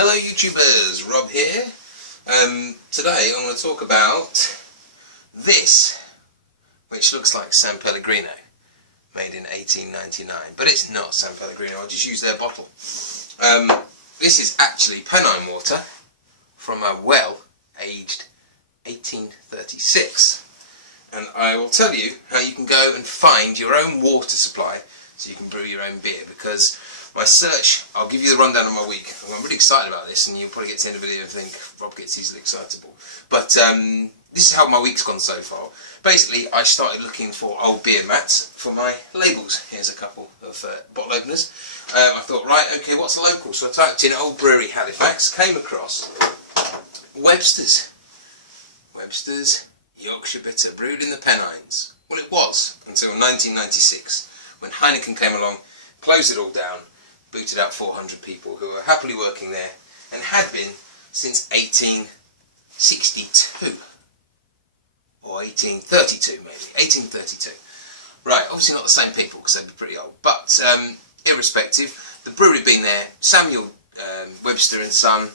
Hello YouTubers, Rob here. Today I'm going to talk about this, which looks like San Pellegrino, made in 1899, but it's not San Pellegrino. I just used their bottle. This is actually pennine water from a well aged 1836, and I will tell you how you can go and find your own water supply so you can brew your own beer, because my search, I'll give you the rundown of my week. I'm really excited about this, and you'll probably get to the end of the video and think Rob gets easily excitable. But this is how my week's gone so far. Basically, I started looking for old beer mats for my labels. Here's a couple of bottle openers. I thought, right, okay, what's local? So I typed in Old Brewery Halifax, came across Webster's. Webster's Yorkshire Bitter, brewed in the Pennines. Well, it was until 1996, when Heineken came along, closed it all down, booted out 400 people who were happily working there and had been since 1862 or 1832 maybe, 1832. Right, obviously not the same people because they'd be pretty old, but irrespective, the brewery had been there, Samuel Webster and Son,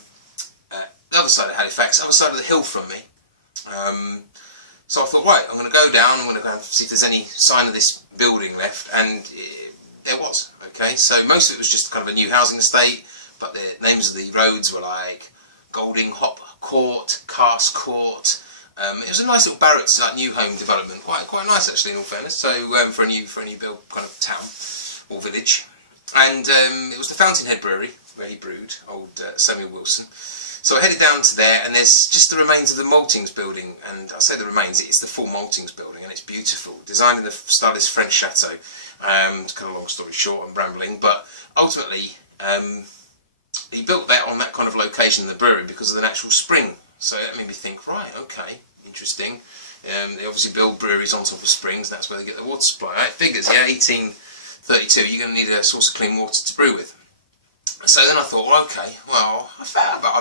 the other side of Halifax, other side of the hill from me. So I thought, right, I'm going to go down, I'm going to go and see if there's any sign of this building left, and there was. Okay, so most of it was just kind of a new housing estate, but the names of the roads were like Golding Hop Court, Cask Court. It was a nice little barracks, like new home development, quite nice actually, in all fairness. So for a new built kind of town or village, and it was the Fountainhead Brewery where he brewed, old Samuel Wilson. So I headed down to there, and there's just the remains of the Maltings building, and I say the remains, it's the full Maltings building, and it's beautiful, designed in the stylist French chateau. It's kind of a long story short, I'm rambling, but ultimately he built that on that kind of location in the brewery because of the natural spring. So that made me think, right, okay, interesting. They obviously build breweries on top of springs, and that's where they get the water supply. Right? Figures, yeah, 1832, you're going to need a source of clean water to brew with. So then I thought, well, okay, well, I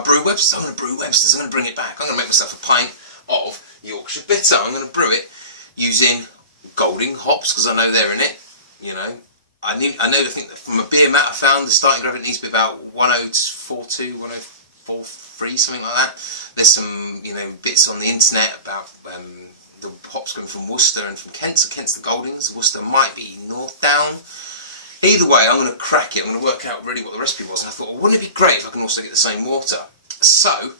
brew Webster. I'm going to brew Webster's. I'm going to bring it back. I'm going to make myself a pint of Yorkshire Bitter. I'm going to brew it using Golding hops because I know they're in it. You know, I think that from a beer mat I found, the starting gravity needs to be about 1042, 1043, something like that. There's some, you know, bits on the internet about the hops coming from Worcester and from Kent. So Kent's the Goldings. Worcester might be North Down. Either way, I'm going to crack it. I'm going to work out really what the recipe was. And I thought, well, wouldn't it be great if I can also get the same water? So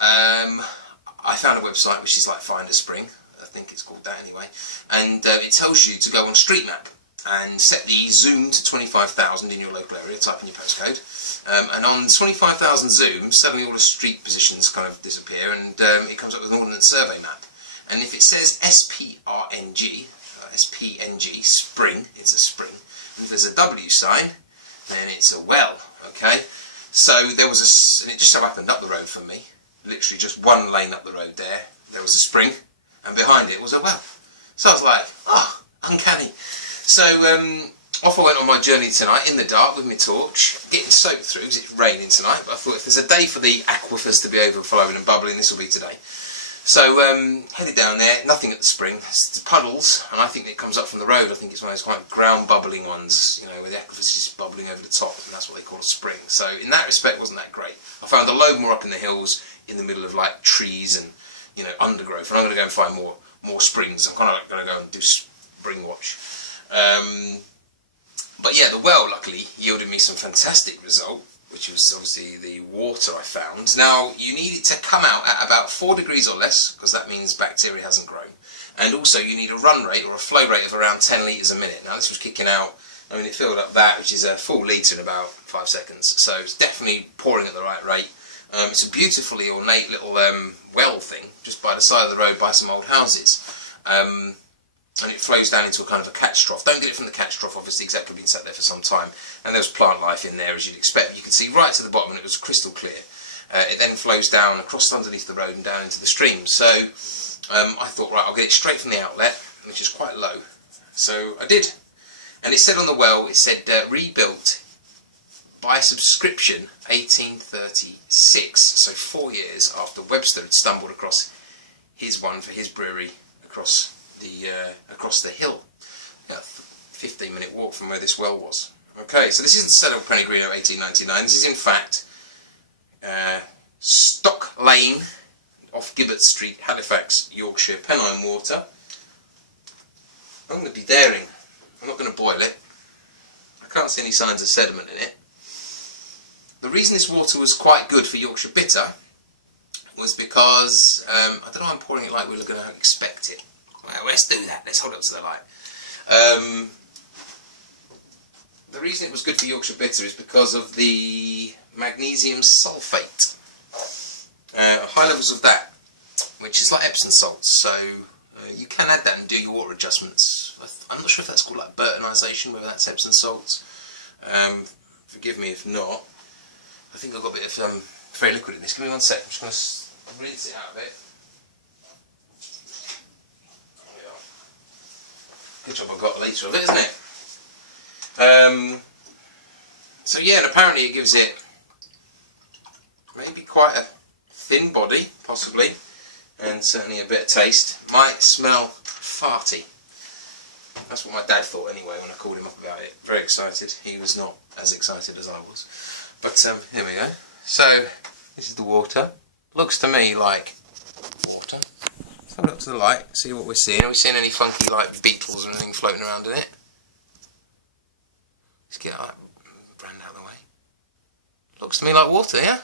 I found a website which is like Find a Spring. I think it's called that anyway. And it tells you to go on Street Map and set the zoom to 25,000 in your local area, type in your postcode, and on 25,000 zoom, suddenly all the street positions kind of disappear, and it comes up with an ordnance survey map. And if it says SPRNG, spring, it's a spring, and if there's a W sign, then it's a well, okay? So there was and it just so happened up the road from me, literally just one lane up the road there was a spring, and behind it was a well. So I was like, oh, uncanny. So off I went on my journey tonight in the dark with my torch, getting soaked through because it's raining tonight, but I thought if there's a day for the aquifers to be overflowing and bubbling, this will be today. So headed down there, nothing at the spring, it's puddles, and I think it comes up from the road. I think it's one of those quite ground bubbling ones, you know, where the aquifers is just bubbling over the top, and that's what they call a spring. So in that respect, wasn't that great. I found a load more up in the hills, in the middle of like trees and, you know, undergrowth, and I'm going to go and find more springs. I'm kind of like going to go and do spring watch. But yeah, the well luckily yielded me some fantastic result, which was obviously the water I found. Now you need it to come out at about 4 degrees or less, because that means bacteria hasn't grown, and also you need a run rate or a flow rate of around 10 litres a minute. Now this was kicking out, I mean, it filled up that, which is a full litre in about 5 seconds, so it's definitely pouring at the right rate. It's a beautifully ornate little well thing just by the side of the road by some old houses. And it flows down into a kind of a catch trough. Don't get it from the catch trough, obviously, because that could have been sat there for some time. And there was plant life in there, as you'd expect. You could see right to the bottom, and it was crystal clear. It then flows down across underneath the road and down into the stream. So I thought, right, I'll get it straight from the outlet, which is quite low. So I did. And it said on the well, it said rebuilt by subscription 1836. So 4 years after Webster had stumbled across his one for his brewery across the hill. Yeah, 15-minute walk from where this well was. Okay, so this isn't San Pellegrino 1899. This is in fact Stock Lane off Gibbet Street, Halifax, Yorkshire, pennine water. I'm going to be daring. I'm not going to boil it. I can't see any signs of sediment in it. The reason this water was quite good for Yorkshire Bitter was because, I don't know, I'm pouring it like we were going to expect it. Well, let's do that. Let's hold it up to the light. The reason it was good for Yorkshire Bitter is because of the magnesium sulphate. High levels of that, which is like Epsom salts, so you can add that and do your water adjustments. I'm not sure if that's called like Burtonisation, whether that's Epsom salts. Forgive me if not. I think I've got a bit of very liquid in this. Give me 1 sec, I'm just going to rinse it out a bit. Good job I've got a litre of it, isn't it? So yeah, and apparently it gives it maybe quite a thin body, possibly, and certainly a bit of taste. Might smell farty. That's what my dad thought anyway when I called him up about it. Very excited. He was not as excited as I was. But here we go. So this is the water. Looks to me like water. Let's have it up to the light, see what we're seeing. Are we seeing any funky like beetles or anything floating around in it? Let's get that brand out of the way. Looks to me like water, yeah?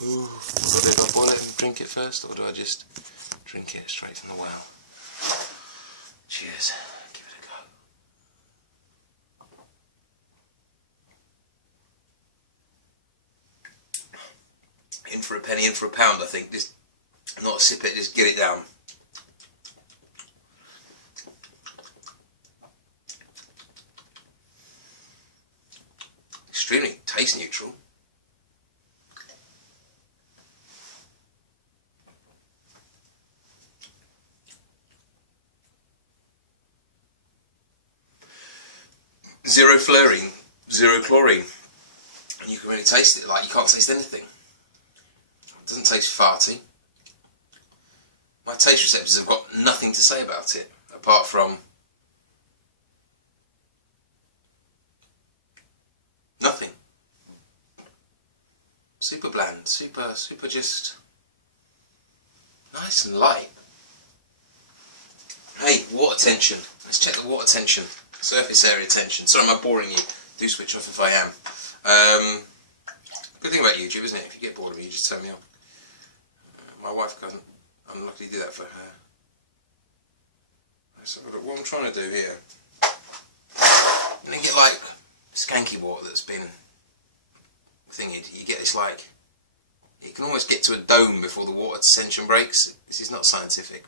Ooh, what do I do? Do I boil it and drink it first, or do I just drink it straight from the well? Cheers. Give it a go. In for a penny, in for a pound, I think. Just not sip it, just get it down. Extremely taste neutral. Zero fluorine, zero chlorine, and you can really taste it like you can't taste anything. It doesn't taste farty. My taste receptors have got nothing to say about it, apart from nothing. Super bland, super just nice and light. Hey, water tension. Let's check the water tension. Surface area tension. Sorry, am I boring you? Do switch off if I am. Good thing about YouTube, isn't it? If you get bored of me, you just turn me on. My wife doesn't unluckily do that for her. Let's have a look. What I'm trying to do here. And then get like skanky water that's been thingied. You get this like, you can almost get to a dome before the water tension breaks. This is not scientific.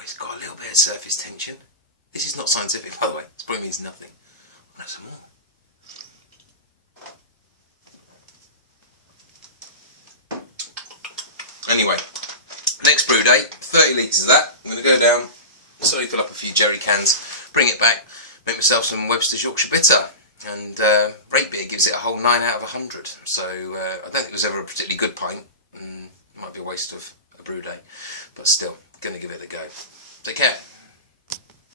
It's got a little bit of surface tension. This is not scientific, by the way. This probably means nothing. I'll have some more. Anyway, next brew day, 30 litres of that. I'm going to go down, slowly fill up a few jerry cans, bring it back, make myself some Webster's Yorkshire Bitter. And rate beer gives it a whole 9 out of 100. So I don't think it was ever a particularly good pint. It might be a waste of a brew day. But still, going to give it a go. Take care.